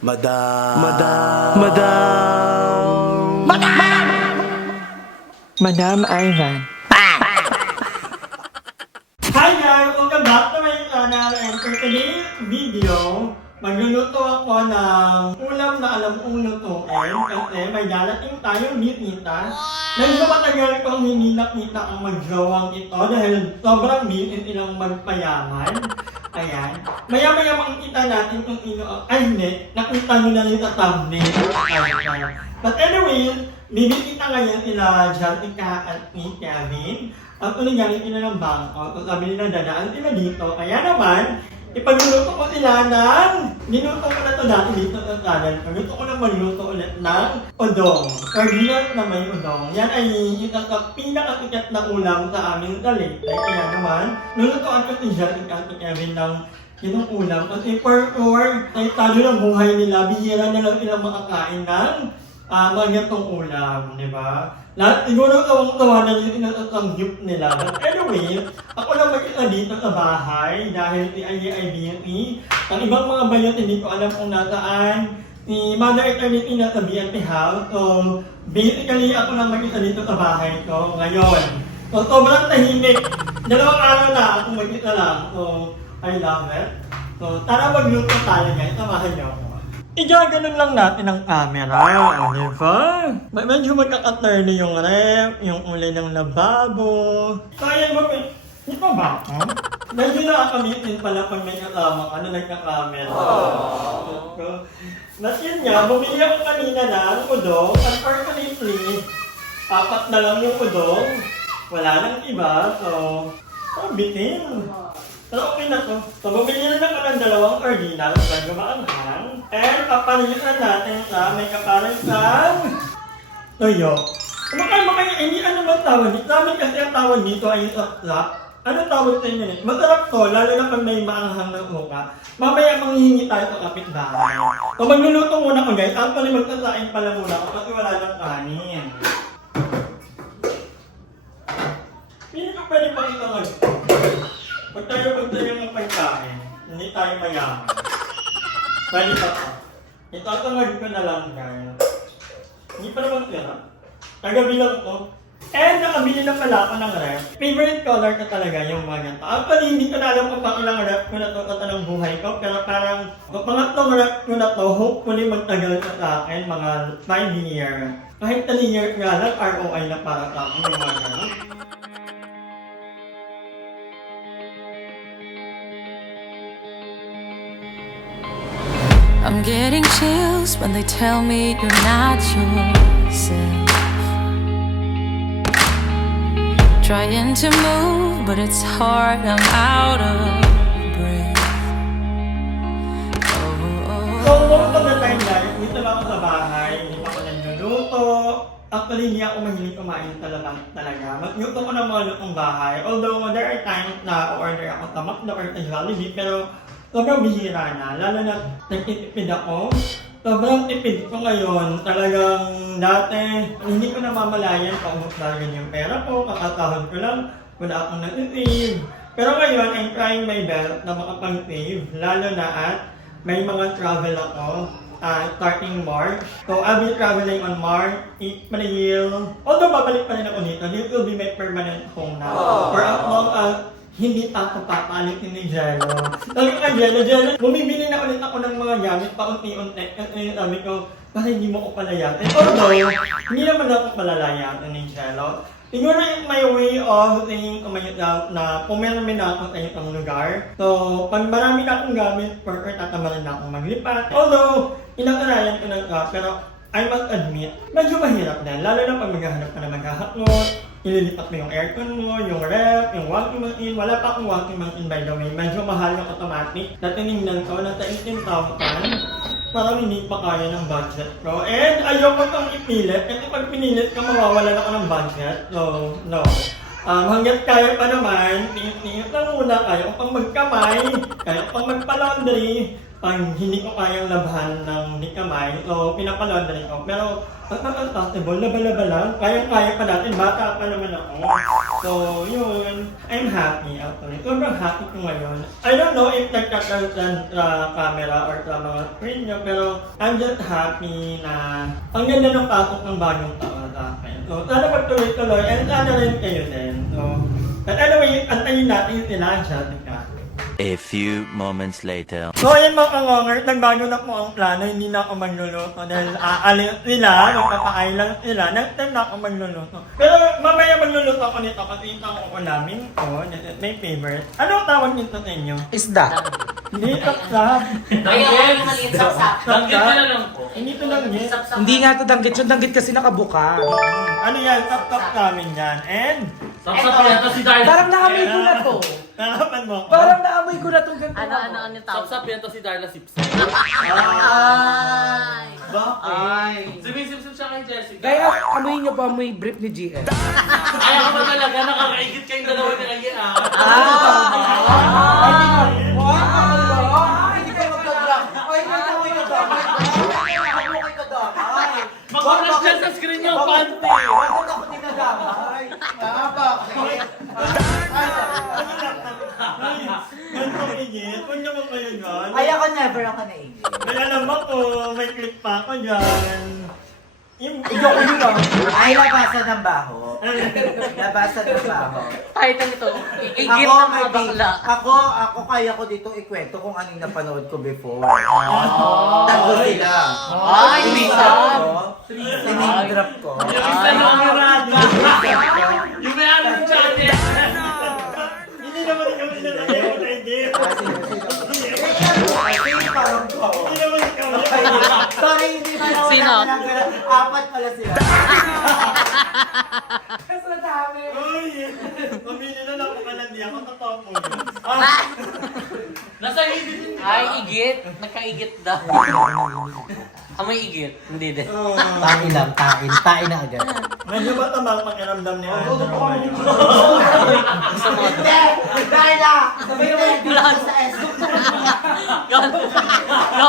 Madam. Madam Ivan. Hi guys! Welcome back to my channel, and for today's video, magluluto ako ng ulam na alam kong lutuin kasi may darating tayong bisita. Medyo matagal kong hindi nakita ang magjawang ito dahil sobrang busy silang magpayaman. Ayan. Maya-maya makikita natin kung sino ay hindi, nakita nyo na rin sa thumbnail. Ayan. But anyway, bibisita ngayon sila Jessica at ni Kevin. At galing sila ng bangko. So sabi nila dadaan sila dito. Kaya naman, ipagluluto ko sila ng... Niluto ko na ito dati dito sa channel. Gusto ko na magluto ulit ng udong. Or dinner na may udong. Yan ay isa sa pinakasikat na ulam sa aming Leyte. Kaya naman, lulutoan ko si Jessica at Kevin ng itong ulam. Kasi for sure, ay talo ng buhay nila. Bihira na lang silang makakain ng mga ganitong ulam. Diba? Lahat siguro tawang-tawa na yung inasasanggip nila. But anyway, ako lang mag-isa dito sa bahay dahil si IAIBNP. Ang ibang mga bayot hindi ko alam kung nasaan. Si Mother Eternity nasa BNP House. So, basically ako lang mag-isa dito sa bahay ko ngayon. So, sobrang tahimik. 2 araw na ako mag-isa lang. So, I love it. So, tara magluto tayo guys. Samahan niyo ako. Igaganon lang natin ang camera, di ba? Medyo magkaka-turny yung rep, yung ulay ng lababo. So ayan ba, di ba ba? Medyo nakakamitin pala pag may kasama ka na nagka-camera. But yun nga, bumili ako kanina ng udong. Unfortunately, 4 na lang yung udong. Wala nang iba, so bitin. Pero okay na to. So, bumili na ako ng 2 ordinal bago maanghang. And papalitan natin sa may kaparang toyo. Kumakain mo kayo, hindi ano ba tawag dito? Namin kasi ang tawag dito ay saklap. Ano tawag sa inyo nito? Masarap to, lalo na pag may maanghang na muka. Mamaya manghihingi tayo sa kapitbahay. So, magluluto muna ko guys. Actually, magsasain pala muna ako kasi wala ng kanin. Hindi ka pwede pang ito ngayon. Pag tayo ng pagkain, hindi tayo mayaman. Pwede pa pa. Itatangad ko na lang guys. Hindi pa naman sila. Kagabi lang ito. And nakabili na pala ako ng ref. Favorite color ko talaga yung mga ganito. Actually, hindi ko na alam kung pang ilang ref ko na ito sa ng buhay ko. Pero parang, pangatlong ref ko na ito, hopefully magtagal sa akin, mga 5 years. Kahit 10 years nga lang, ROI na para sa akin yung mga ganito. I'm getting chills when they tell me you're not yourself. Trying to move, but it's hard, I'm out of breath. So, most of the time guys, dito lang ako sa bahay, hindi pa ako nagluluto. Actually, hindi ako mahilig kumain talaga. Magluto ko ng mga lutong bahay. Although, there are times na order ako sa McDo or sa Jollibee, pero sobrang bihira na. Lalo na nagtitipid ako. Sobrang tipid ko ngayon. Talagang dati, hindi ko namamalayan kung talaga yung pera ko. Kakasahod ko lang. Wala akong nag-save. Pero ngayon, I'm trying my best na makapag-save. Lalo na at may mga travel ako. Starting March. So, I'll be traveling on March, April. Although, babalik pa rin ako dito. This will be my permanent home now. For as long as hindi ako papalitin ni Jello. Sabi ko Jello, bumibili na ulit ako ng mga gamit paunti-unti. Kasi sabi ko, kasi hindi mo ko palayatin. Although, hindi naman ako palalayatin ni Jello. Siguro yung my way of saying na pumirami na ako sa isang lugar. So, pag marami na akong gamit, for sure tatamarin na akong maglipat. Although, inakarayan ko na pero I must admit, medyo mahirap din. Lalo na pag maghahanap ka na maghahaklot, ililipat mo yung aircon mo, yung ref, yung washing machine. Wala pa akong washing machine by the way. Medyo mahal yung automatic. Natinignan ko, nasa 18,000. Parang hindi pa kaya ng budget ko. And ayoko itong ipilit. Kasi pag pinilit ka, mawawalan ako ng budget. So, no. Hanggat kaya pa naman, tingit lang muna kayo pang magkamay, kayo pang magpa-laundry. Pag hindi ko kayang labhan ng di kamay, so pinapalaundry ko. Pero, pag possible, laba-laba lang. Kayang-kaya pa natin, bata pa naman ako. So, yun. I'm happy actually. Sobrang happy ko ngayon. I don't know if nagkakaroon sa camera or sa mga screen nyo, pero I'm just happy na ang ganda ng pasok ng bagong taon sa akin. So, sana pagtuloy-tuloy and sana rin kayo din. So, but anyway, antayin natin sila, Jessica. A few moments later. So ayun mga kangonger, nagbago na po ang plano, hindi na ako magluluto dahil aalis sila, magpapa-island sila, nag-time na ako magluluto. Pero mamaya magluluto ako nito kasi ito ang ulamin ko, this is my favorite. Anong tawag nito sa inyo? Isda. Hindi, sapsap. Ayun, maliit sapsap. Danggit na lang po. Hindi ito danggit. Hindi nga ito danggit. Yung danggit kasi nakabuka. Ano yan, sapsap namin yan. And, Sapsap yan, to si Darla. Parang naamoy ko na to. nakapan mo. Parang naamoy ko na itong ganito. Ano tawag? Sapsap yan to si Darla Sips. Ay! Bakit? Sumisipsip siya kay Jessica. Kaya amoy niyo pa amoy brief ni GM. Ay, ako ba talaga? Nakakaigit kayong dalawa ni Aye ah. Hindi kayo magka-drop. Ay, amoy ka daw. Amoy ka daw. Mag-oras dyan sa screen niyo, pante. Bakit ako dinadamay? Bakit? Ganito igit, huwag naman kayo dyan. Ay, ako never ako naingit. May alam ako, may clip pa ako dyan. Yung Ay, labasan ng baho. Labasan ng baho. Title ito. Igit Ako, ng may mga bakla. ako kaya ko dito ikwento kung anong napanood ko before. Tatlo sila. Ay, Sinindrop ko. Sinindrop ko. Yung isa lang ang rada. Yung may ano ng channel. Hindi naman ikaw inalagay mo na igit. Ay, parang ko. Hindi naman ikaw inalagay. Sorry, hindi pa ako Sino? apat pala sila. Kasi madami. Uy, mamili na lang kung kalandi ako, totoo po yun. Nasa hidin din. Ay, igit. Nagkaigit daw. Amoy igit. Hindi din. Tain lang, tain na agad. Medyo ba tamang pakiramdam ni Andrew? Sa mga Hindi! Dahil na! Sabi mo yung dito sa S. Gaw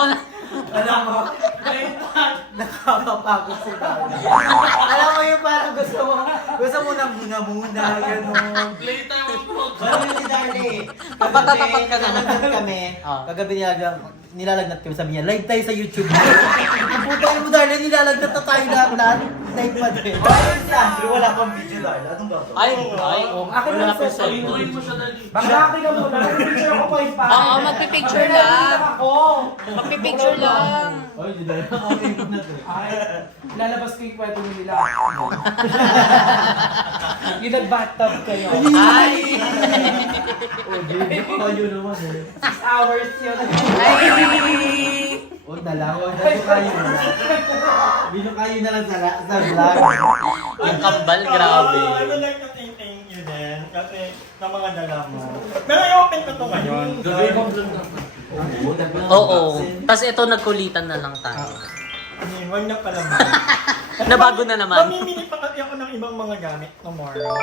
na. Alam mo, nakakapagod si Darla. Alam mo yung parang gusto mo nang muna, gano'n. Playtime of vlog. Alam mo si Darla eh. Tapat ka na. Nalagnat kami. Ah. Kagabi nilalagnat kami. Sabi niya, live tayo sa YouTube. Ang puta mo Darla, nilalagnat na tayo lahat. Live pa din. Ayun si Andrew, wala pang video Darla. Anong ba ito? Ay, Akin wala lang pa sa sa Intuin mo siya dali. Baka akin ka muna. Picture ako pa yung pa. Oo, magpipicture lang. Ako. Magpipicture lang. Ay, si Darla. Okay, na to. Ay, lalabas ko yung kwento nila. Yung nag-bathtub kayo. Ay! Kayo naman eh. 6 hours yun. Ay! Huwag na lang, huwag na kayo na. Binukayo na lang sa vlog. Yung kambal, grabe. I would like to say thank you din kasi sa mga dala mo. Pero i-open ko to ngayon. Oo. Tapos ito, nagkulitan na lang tayo. Hindi, huwag na pala mo. Nabago na naman. Mamimili pa kasi ako ng ibang mga gamit tomorrow.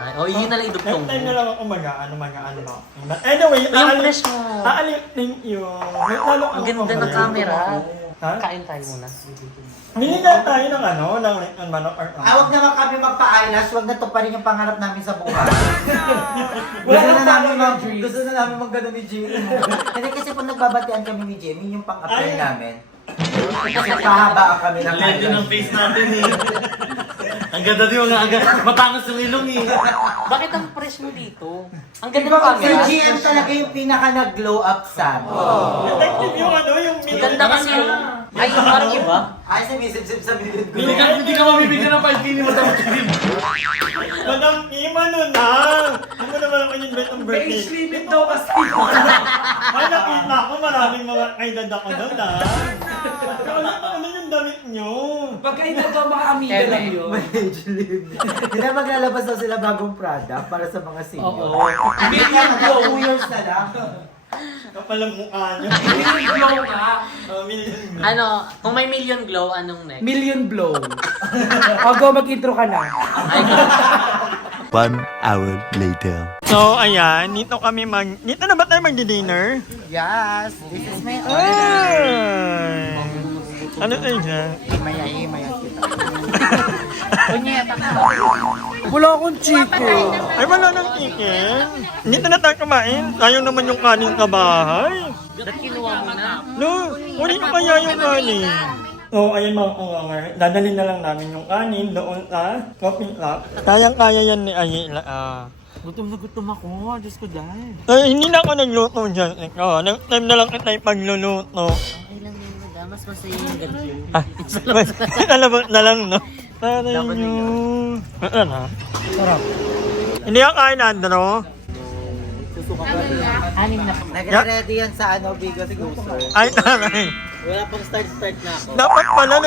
Ay, oh, yun na lang idugtong Next time na mo. lang ako mag-unbox. But anyway, Yung flash mo. thank you. Lalo Ang ganda ng camera. Ha? Kain tayo muna. Bili na tayo ng ng Rican Manok or Huwag naman kami magpa-eyelash, huwag na to pa rin yung pangarap namin sa buhay. Wala nang family dreams. Gusto na namin mag-gano ni Jimmy. Hindi kasi pag nagbabatian kami ni Jimmy, yung pang-apply Ay. namin. Kasi pahabaan kami ng Lente ng face natin eh. Ang ganda din mga agad. Matangos yung ilong eh. Bakit ang fresh mo dito? Ang ganda ng Si camera. GM talaga yung pinaka nag-glow up sa amin. Effective yung yung Ang ganda kasi yung... Ay, yung parang iba. Ay, sumisip-sip sa bilid ko. Hindi ka mabibigyan ng 5 kini mo sa magkilid. Madam Kim, ano na? Ano naman ako invite ng birthday? Age limit daw kasi. Ay, nakita ko maraming mga kaedad ako doon ano yung damit nyo? Pagkainad daw mga amiga lang yun. Age limit. Hindi na maglalabas daw sila bagong product para sa mga senior. Oo. Million glow. 2 years na lang. Kapalang mukha nyo. Million glow nga. Million nyo. Ano, kung may million glow, anong next? Million blow. O, go mag-intro ka na. Ay, 1 hour later. So, ayan. Dito na ba tayo magdi-dinner? Yes, this is my Ay! Ano tayo dyan? Maya kita. Punyeta ka. Wala akong chicken. Ay, wala ng chicken. Hindi na tayo kumain. Sayang naman yung kanin sa bahay. Ba't kinuha mo na? No, huli ko kaya yung kanin. So, ayun mga kawanger, dadalhin na lang namin yung kanin doon sa coffee shop. Kayang-kaya yan ni Ayla. Gutom na gutom ako. Diyos ko dahil. Ay, hindi na ako nagluto dyan. Ikaw, next time na lang kita ipagluluto. Okay lang yun, madam. Mas masaya yung ganito. Ah, alabot na lang, no? Taray nyo. Ano na? Sarap. Hindi ka kain, Andro? Anim na po. Nag-ready yan sa Biggest Grocer. Ay, taray. Wala pang start na ako. Dapat pala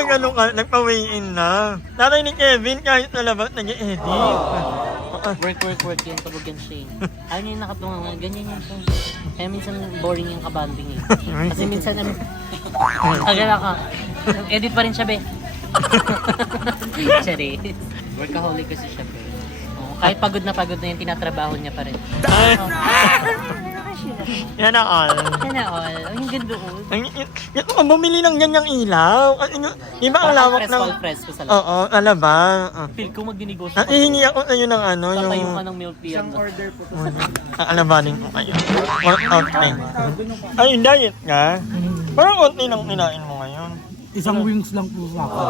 nagpa-weigh-in na. Taray ni Kevin, kahit sa labas, nag-edit. Work yan. Pagod yan Shane. Ayaw niya yung nakatunga nga. Ganyan yan siya. Kaya minsan boring yung kabanding eh. Kasi minsan agala ka. Edit pa rin siya, be. Sorry. Workaholic kasi siya, be. Oo, kahit pagod na yung tinatrabaho niya pa rin. Yan na all. Yan na all. Ang ganda oh. Yan ang bumili ng ganyang ilaw. Iba ang lawak ng... Press ko sa lahat. Oo, alam ba? Feel ko magdinegosyo At ihingi ako sa'yo ng ano, Tatayo yung... ka ng milk tea. Isang order po. Alabanin ko kayo. Workout time. Ay, diet ka? Parang konti lang kinain mo ngayon. Isang wings lang po ako.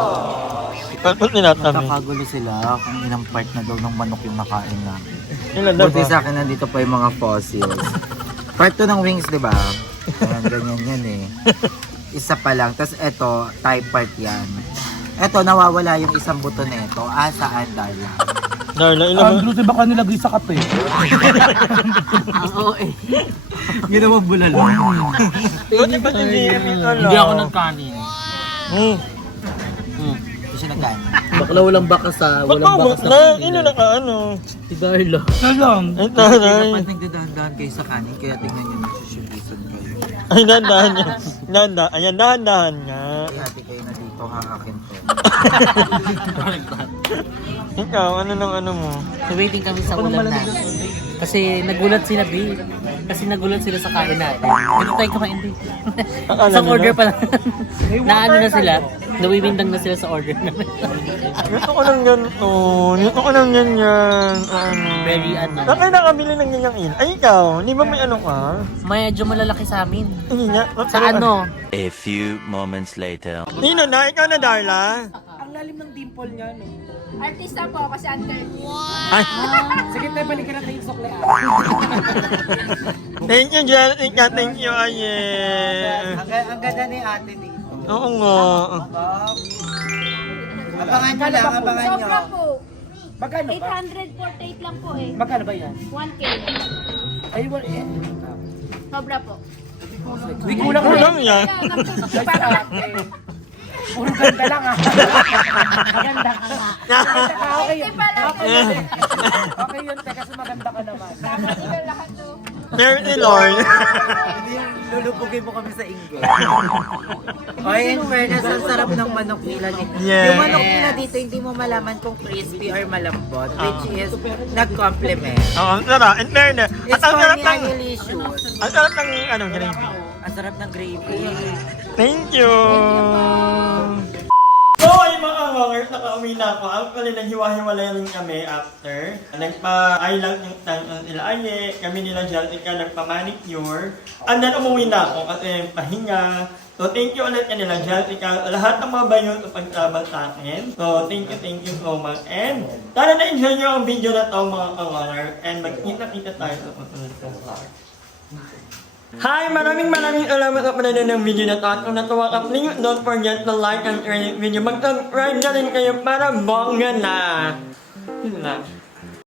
Ba't tinatabi? Nakagulo sila kung ilang part na daw ng manok yung nakain namin. Ilan na Buti ba? sa akin nandito pa yung mga fossils. Part 2 ng wings, di ba? Ayan, ganyan yan eh. Isa pa lang. Tapos eto, thigh part yan. Eto, nawawala yung isang buto nito. Saan, Darla? Darla, ilan ba? Andrew, di ba ka nilagay sa kape? Oo eh. Ginawa bulalo. Buti ba't hindi Hindi ako ng kanin. Hindi siya nagkain. Bakla walang bakas sa... Ba't mabot na? Ino na ka ano? Si Darla. Salang. Ay, Hindi taray. naman nagdadahan-dahan kayo sa kanin, kaya tingnan nyo nagsusubisan kayo. Ay, dahan-dahan niya. Ayan, dahan-dahan nga. Hati kayo na dito, haakin to. Ikaw, ano nang ano mo? So waiting kami sa ulam natin. Kasi nagulat sila, B. Kasi nagulat sila sa kain natin. Hindi tayo kumain, B. Akala Sa nila? order pa lang. Naano na sila. Nawiwindang na sila sa order namin. Gusto ko ng ganito. Gusto ko ng ganyan. Ano? Very ano. Saan kayo nakabili ng ganyang il? Ay, ikaw. Di ba may ano ka? Medyo malalaki sa amin. Hindi nga. Sa ano? A few moments later. Nino na? Ikaw na, Darla? Artista po kasi under. Ay. Sige tayo, balikan natin yung sukle. Thank you, Jessica. Thank you, Aye. Ang ganda ni ate dito. Oo nga. Abangan nyo lang, abangan nyo. Sobra po. Magkano ba? 848 lang po eh. Magkano ba yan? 1K. Ay, wala eh. Sobra po. Di kulang na Kulang yan. Guys, ate. Puro ganda lang ah. Maganda ka nga. Maganda ka, okay yun. Okay yun, teka, kasi maganda ka naman. Charity Lord. Hindi yung lulubugin mo kami sa inggit. Oy, in fairness, ang sarap ng manok nila dito. Yes. Yung manok nila dito, hindi mo malaman kung crispy or malambot, which is nag-complement. Oo, ang sarap. In fairness. It's At ang sarap for me, ng... delicious. Ang sarap ng ano, gravy. Ang sarap ng gravy. Thank you. So, ay mga wangers, nakauwi na ako. Actually, naghiwa-hiwalay rin kami after. Nagpa-eyelash yung tanong nila Aye. Kami nila Jessica nagpa-manicure. And then, umuwi na ako kasi pahinga. So, thank you ulit kanila Jessica. Lahat ng mga bayon sa pag-travel sa akin. So, thank you so much. And, sana na-enjoy nyo ang video na to mga kawanger. And magkita-kita tayo sa susunod sa vlog. Hi! Maraming salamat sa panonood ng video na to. At kung natuwa ka, please don't forget to like and share this video. Mag-subscribe na rin kayo para bongga na. Yun na.